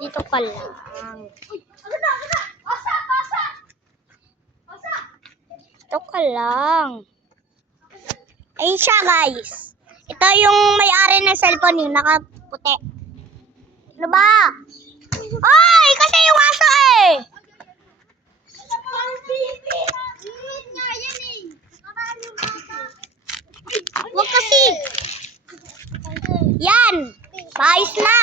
Dito ka lang. Dito ka lang. Ayun siya, guys. Ito yung may-ari ng cellphone yung nakaputi. Ano ba? Ay! Kasi yung aso eh! Huwag kasi. Yan. Paayos na.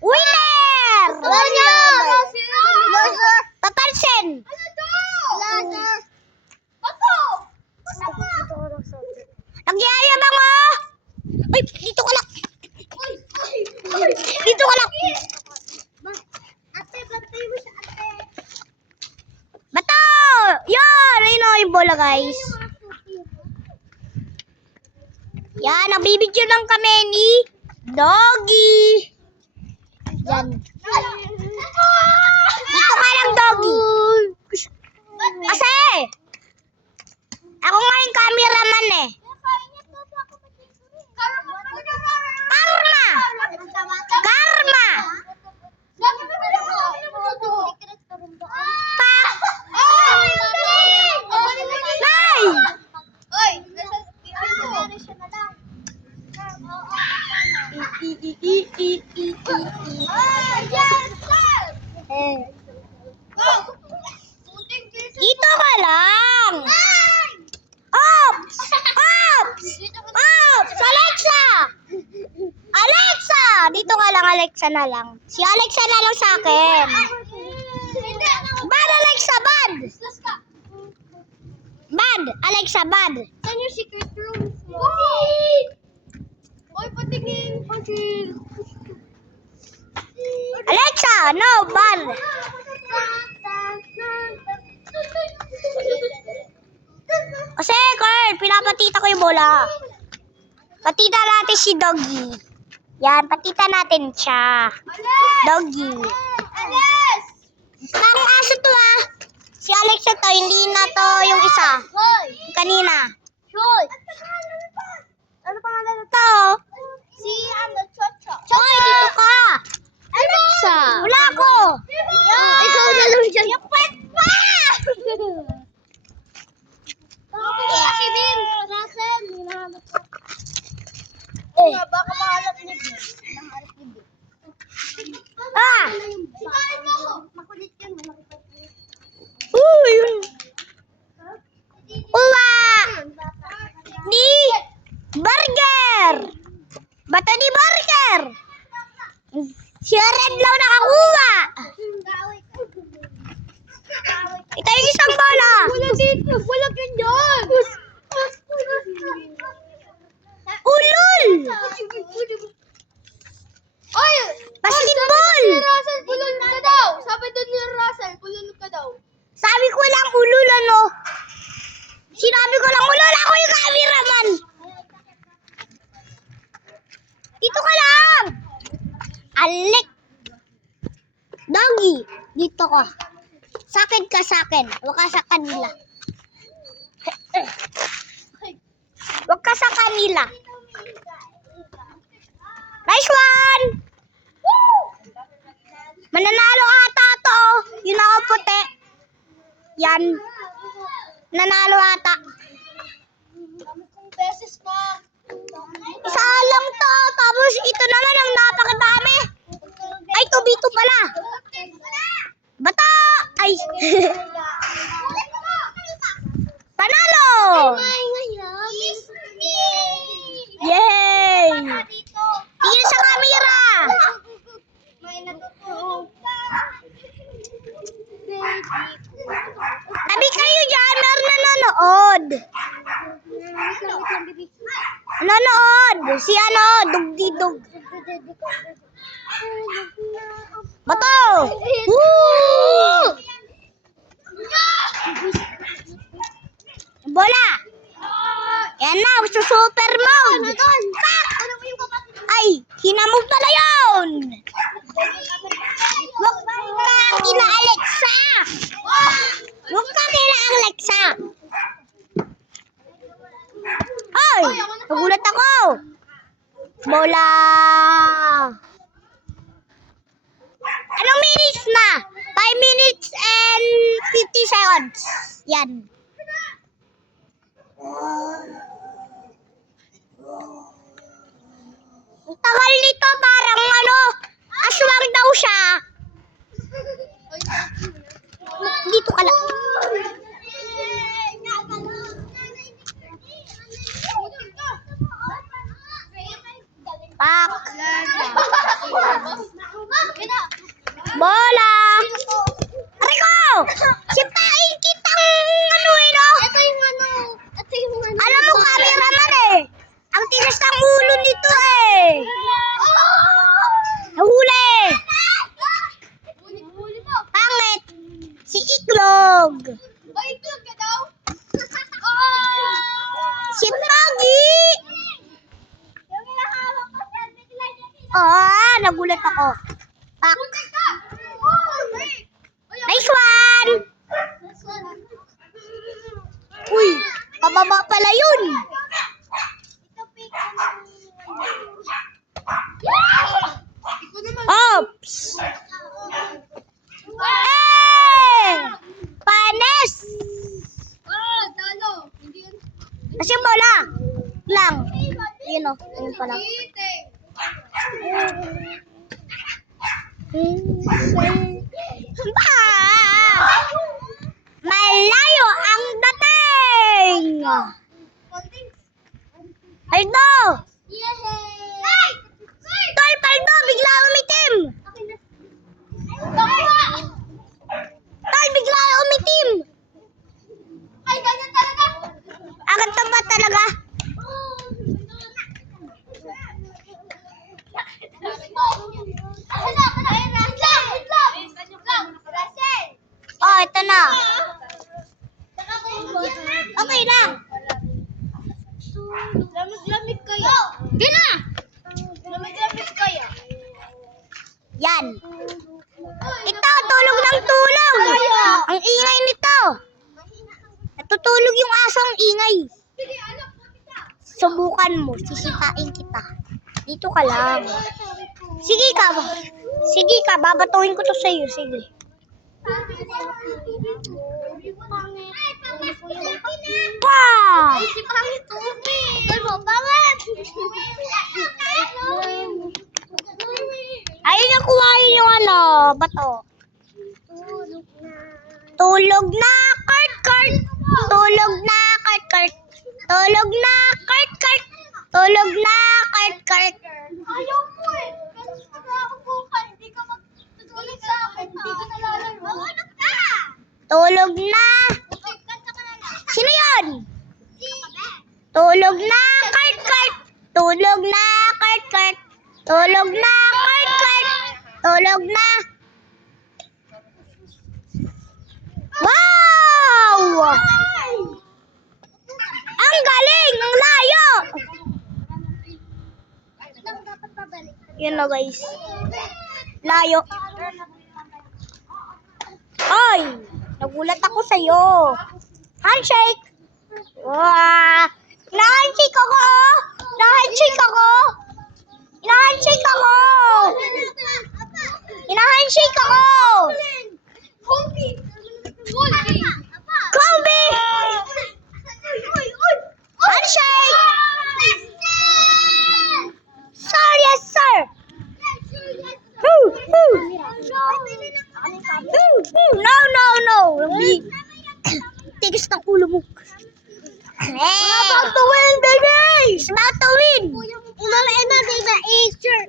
Winner! Papansin. Nagyayabang oh! Ay, dito ka lang. Dito ka lang. Bato! Yan! Ayun o yung bola, guys. Yan, nagbibidyo lang kami ni Doggy. Yan. Dito ka lang, Doggy. Kasi, ako nga yung cameraman eh. Karma! Karma! Nay! Dito ka lang! Ops! Ops! Ops! Alexa! Alexa! Dito ka lang, Alexa na lang. Si Alexa na lang sa akin. Bad, Alexa, bad! Bad! Alexa, bad! Saan yung secret room? Oy, patingin! Alexa, no, bad! Kasi, Carl, pinapatita ko yung bola. Patita natin si Doggy. Yan, patita natin siya. Doggy. Alis! Parang aso to ah. Si Alexa to, hindi na to yung isa. Hoy! Kanina. Hoy! Ano pangalan na to? Si Chocho. Hoy, dito ka. Alexa! Wala ko. Ikaw na lang dyan. Yung pet pa! Si Bin! Russell! Hinahanap ko. Eh. Baka mahanap ni Bin. Hinahanap ni Bin. Ah! Si Carlo! Makulit yun. Yun. Uwa! Ni Burger! Bato ni Burger! Si Red lang nakakuha! Ito yung isang bola! Wala dito! Wala ganyan! Ulul! Ay! Basketball! Russell, bulol ka daw! Sabi doon ni Russell, bulol ka daw. Sabi ko lang ulul ano? Sinabi ko lang ulul! Ako yung cameraman! Dito ka lang! Alek! Doggy! Dito ka. Sakin ka sakin. Huwag ka sa kanila. Huwag ka sa kanila. Nice one! Mananalo ata to. Yung nakaputi. Yan. Nanalo ata. Beses pa. Isa lang to. Tapos ito naman ang napakadami. Ay, 2v2 pala. Bata! Ay. Panalo! Yay! Tingin sa camera. May natutulog ka. Tabi kayo dyan. Meron nanonood. Nanonood. Si ano, dugdidug. Bato! Woo! Bola! Yan na, sa super mode! Pak! Ay, hinamog pala yun! Wag ka kina Alexa! Huwag ka kila Alexa. Ay! Nagulat ako. Bola. Anong minutes na? 5 minutes and 50 seconds. Yan. Ang tagal nito, parang aswang daw siya. Dito ka lang. Pak. Bola. Rico! Sipain kitang Alam mo, cameraman eh. Ang tigas ng ulo nito eh. Nahuli. Pangit. Si Iklog. Si Pagi. Nagulat ako. Pak. Nice one. Uy, pababa pala yun. Ops. Panes. Kasi bola. Lang. Yun o. Yun pala. Malayo ang dating. Aldo. Paldo, bigla umitim. Bigla umitim. Agad ba talaga? Ito na. Okay na. Lamig kaya. Di na. Lamig kaya. Yan. Ito, tulog ng tulog. Ang ingay nito. Natutulog yung asong ingay. Subukan mo, sisipain kita. Dito ka lang. Sige ka, babatuhin ko to sa'yo. Sige. Wow! Si pangit to. Pangit. Ayun yung kuhain yung bato. Tulog na, kart. Tulog na, kart. Tulog na, kart. Tulog na, kart. Ayaw mo eh. Kasi pag ako bukan, hindi ka magtutulog sa akin. Hindi ka nalalaro. Maulog ka! Tulog na. Sino yun? Tulog na, kart. Tulog na, kart. Tulog na, kart. Tulog na. Wow! Ang galing! Ang layo! Yun na guys. Layo. Ay! Nagulat ako sa'yo. Handshake! Wow! Nahandshake ako! Nahandshake ako! Inahandshake ako! Inahandshake ako! Kobe! Handshake! Sir, yes sir! No! Tigas ng ulo mo. About to win, baby! It's about to win!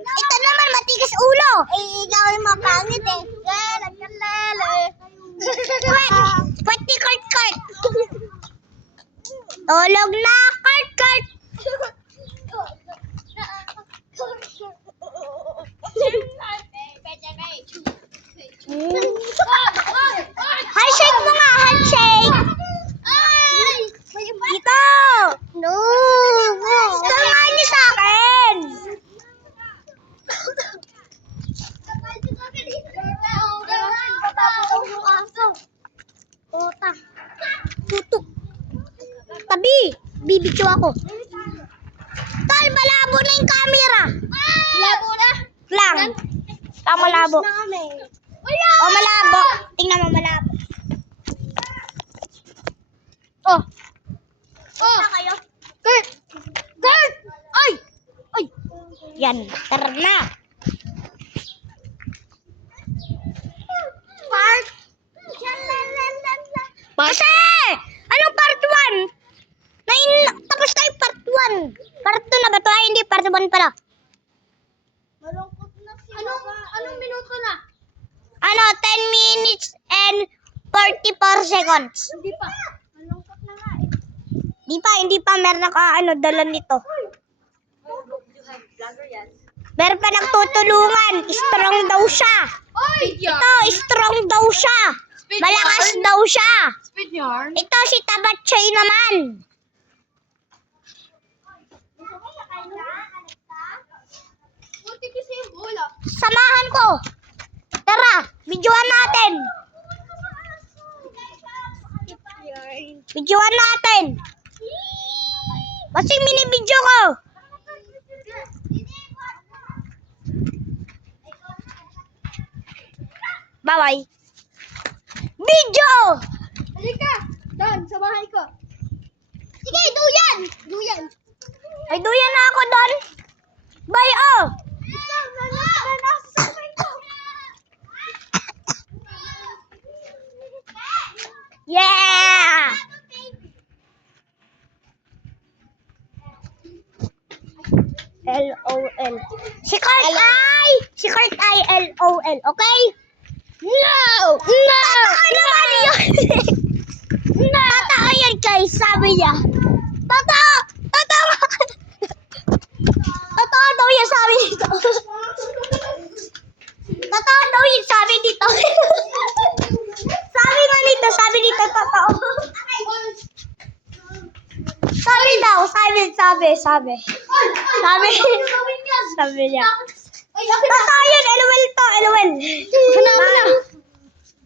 Ito naman, matigas ulo. Ikaw yung mapangit eh. Pati kart. Tulog na, kart. Handshake mo nga, handshake. Dito. No. Gusto nga niyo sa akin. Ota. Tutok. Tabi. Bibidyo ako. Tol, malabo na yung camera. Labo na. Lang. Malabo. Na kami. O, malabo. Tingnan mo, malabo. Oh. Oh. kayo? Kurt! Kurt! Ay! Ay! Yan. Tara na. Part! Kasi! Anong part 1? Tapos tayo part 1. Part 2 na ba ito? Ay, hindi. Part 1 pala. Malungkot na siya. Anong minuto na? 10 minutes and 44 seconds. Hindi pa. Malungkot na nga eh. Hindi pa. Meron naka, dala nito. Meron pa nagtutulungan. Strong daw siya. Oy! Ito, strong daw siya. Malakas daw siya. Speed yarn. Ito, si Tabatchoy naman. Buti kasi yung bola. Samahan ko. Tara, videoan natin. Videoan natin. Kasi mini-video ko. Bye-bye. Video! Halika! Don, sa bahay ko. Sige, duyan! Duyan! Ay, duyan na ako doon. Bye, oh! Yeah! LOL. Secret I LOL, okay? No! Totoo naman yun! Totoo yan, guys, sabi niya. Totoo! Totoo! Totoo daw yan, sabi dito. Totoo daw yan, sabi dito. Sabi dito, totoo. Sabi niya. Ay, Totoo yan, LOL to, LOL. Hanaman na.